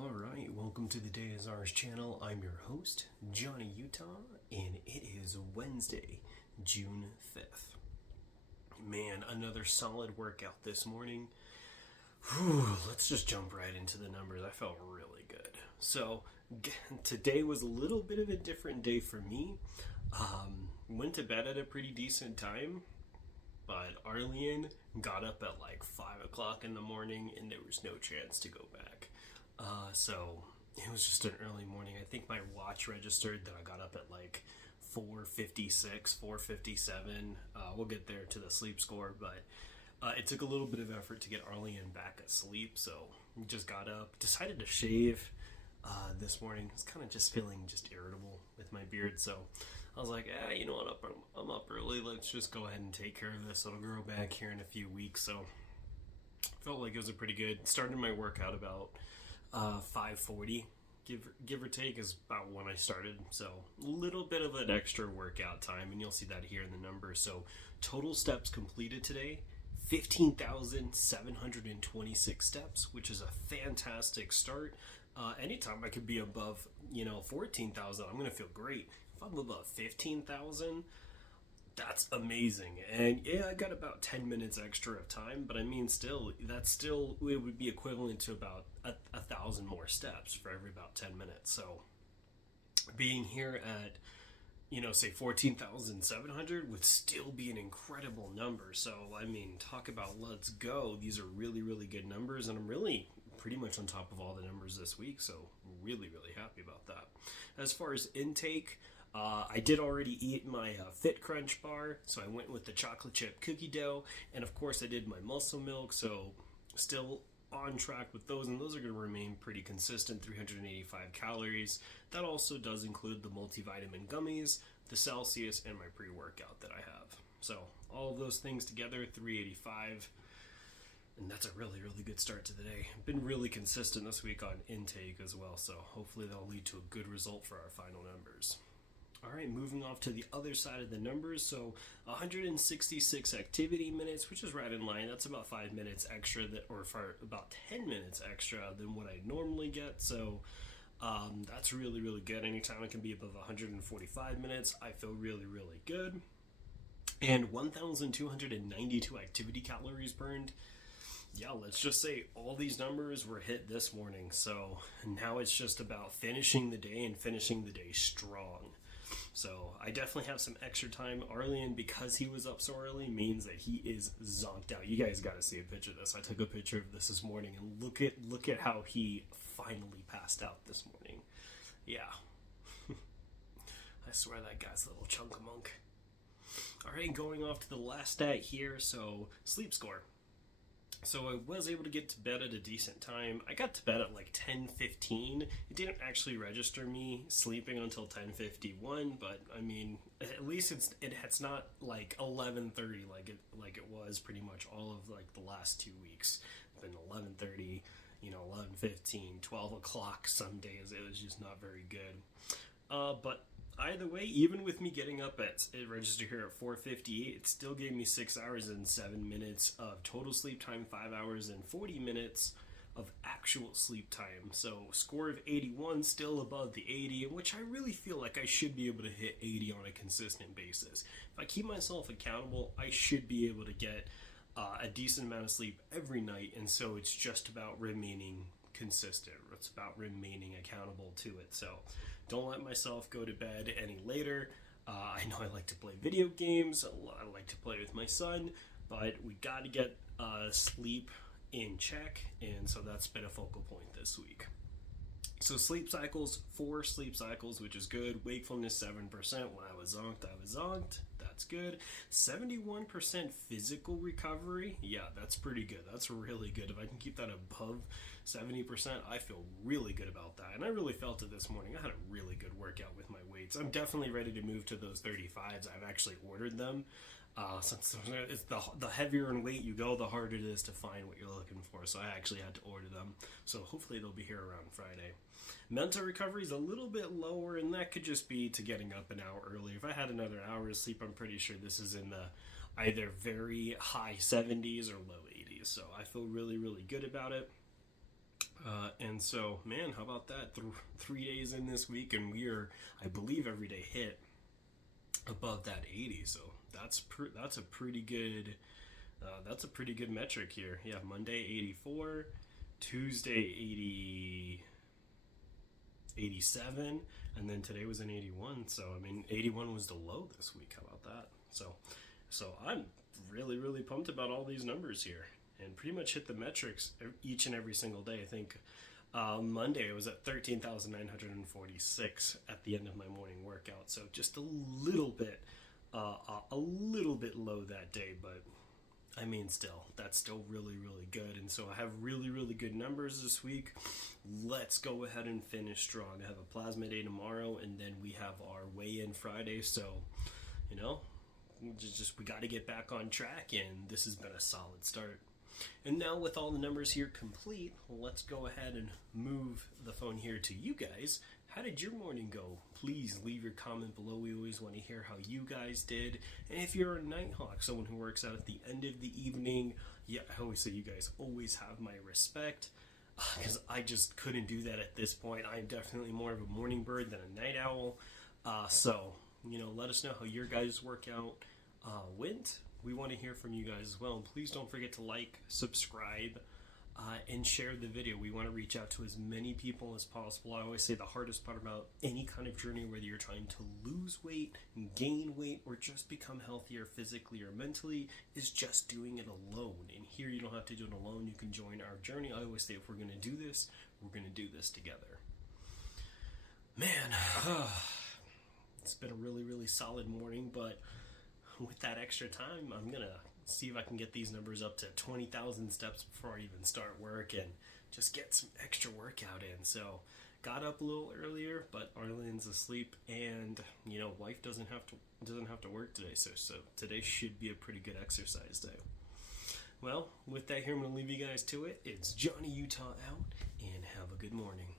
All right, welcome to the Day is Ours channel. I'm your host, Johnny Utah, and it is Wednesday, June 5th. Man, another solid workout this morning. Let's just jump right into the numbers. I felt really good. So, today was a little bit of a different day for me. Went to bed at a pretty decent time, but Arlene got up at like 5 o'clock in the morning, and there was no chance to go back. So it was just an early morning. I think my watch registered that I got up at like 4:56, 4:57. We'll get there to the sleep score, but it took a little bit of effort to get Arlene back asleep. So we just got up, decided to shave this morning. I was kind of just feeling just irritable with my beard, so I was like, you know what, I'm up early. Let's just go ahead and take care of this. It'll grow back here in a few weeks. So felt like it was a pretty good. Started my workout about 5:40, give or take, is about when I started. So a little bit of an extra workout time, and you'll see that here in the numbers. So total steps completed today, 15,726 steps, which is a fantastic start. Anytime I could be above 14,000, I'm gonna feel great. If I'm above 15,000, that's amazing. And yeah, I got about 10 minutes extra of time, but I mean, it would be equivalent to about 1,000 more steps for every about 10 minutes. So being here at, say 14,700 would still be an incredible number. So, I mean, talk about let's go. These are really, really good numbers, and I'm really pretty much on top of all the numbers this week. So really, really happy about that. As far as intake, I did already eat my Fit Crunch bar, so I went with the chocolate chip cookie dough, and of course I did my muscle milk, so still on track with those, and those are going to remain pretty consistent, 385 calories. That also does include the multivitamin gummies, the Celsius, and my pre-workout that I have. So all of those things together, 385, and that's a really, really good start to the day. I've been really consistent this week on intake as well, so hopefully that'll lead to a good result for our final numbers. All right, moving off to the other side of the numbers. So 166 activity minutes, which is right in line. That's about 5 minutes extra, or for about 10 minutes extra than what I normally get. So that's really, really good. Anytime I can be above 145 minutes, I feel really, really good. And 1,292 activity calories burned. Yeah, let's just say all these numbers were hit this morning. So now it's just about finishing the day and finishing the day strong. So I definitely have some extra time. Arlene, because he was up so early, means that he is zonked out. You guys got to see a picture of this. I took a picture of this morning, and look at how he finally passed out this morning. Yeah. I swear that guy's a little chunk of monk. All right, going off to the last stat here. So sleep score. So I was able to get to bed at a decent time. I got to bed at like 10:15. It didn't actually register me sleeping until 10:51, but I mean, at least it's not like 11:30 like it was pretty much all of like the last 2 weeks. It's been 11:30, 11:15, 12 o'clock some days. It was just not very good. But either way, even with me getting up it registered here at 4:58, it still gave me 6 hours and 7 minutes of total sleep time, 5 hours and 40 minutes of actual sleep time. So score of 81, still above the 80, in which I really feel like I should be able to hit 80 on a consistent basis. If I keep myself accountable, I should be able to get a decent amount of sleep every night, and so it's just about remaining consistent. It's about remaining accountable to it. So don't let myself go to bed any later. I know I like to play video games. I like to play with my son, but we got to get sleep in check, and so that's been a focal point this week. So sleep cycles, 4 sleep cycles, which is good. Wakefulness, 7%. When I was zonked. That's good. 71% physical recovery. Yeah, that's pretty good. That's really good. If I can keep that above 70%, I feel really good about that. And I really felt it this morning. I had a really good workout with my weights. I'm definitely ready to move to those 35s. I've actually ordered them. Since it's the heavier in weight you go, the harder it is to find what you're looking for. So I actually had to order them. So hopefully they'll be here around Friday. Mental recovery is a little bit lower, and that could just be to getting up an hour early. If I had another hour of sleep, I'm pretty sure this is in the either very high 70s or low 80s. So I feel really, really good about it. And And so, man, how about that? 3 days in this week, and we are, I believe, every day hit above that 80. So that's a pretty good metric here. Yeah, Monday 84, Tuesday 87, and then today was an 81. So I mean, 81 was the low this week. How about that? So I'm really pumped about all these numbers here, and pretty much hit the metrics each and every single day. I think Monday I was at 13,946 at the end of my morning workout. So just a little bit low that day, but I mean, that's still really good. And so I have really good numbers this week. Let's go ahead and finish strong. I have a plasma day tomorrow, and then we have our weigh-in Friday. So, you know, we got to get back on track, and this has been a solid start. And now with all the numbers here complete, let's go ahead and move the phone here to you guys. How did your morning go? Please leave your comment below. We always want to hear how you guys did. And if you're a Nighthawk, someone who works out at the end of the evening, yeah, I always say you guys always have my respect, because I just couldn't do that at this point. I am definitely more of a morning bird than a night owl. So, you know, let us know how your guys' workout went. We want to hear from you guys as well. And please don't forget to like, subscribe, and share the video. We want to reach out to as many people as possible. I always say the hardest part about any kind of journey, whether you're trying to lose weight, gain weight, or just become healthier physically or mentally, is just doing it alone. And here you don't have to do it alone. You can join our journey. I always say if we're going to do this, we're going to do this together. Man, it's been a really solid morning, but with that extra time, I'm going to see if I can get these numbers up to 20,000 steps before I even start work and just get some extra workout in. So got up a little earlier, but Arlen's asleep, and you know, wife doesn't have to work today, so today should be a pretty good exercise day. Well, with that here, I'm going to leave you guys to it. It's Johnny Utah out, and have a good morning.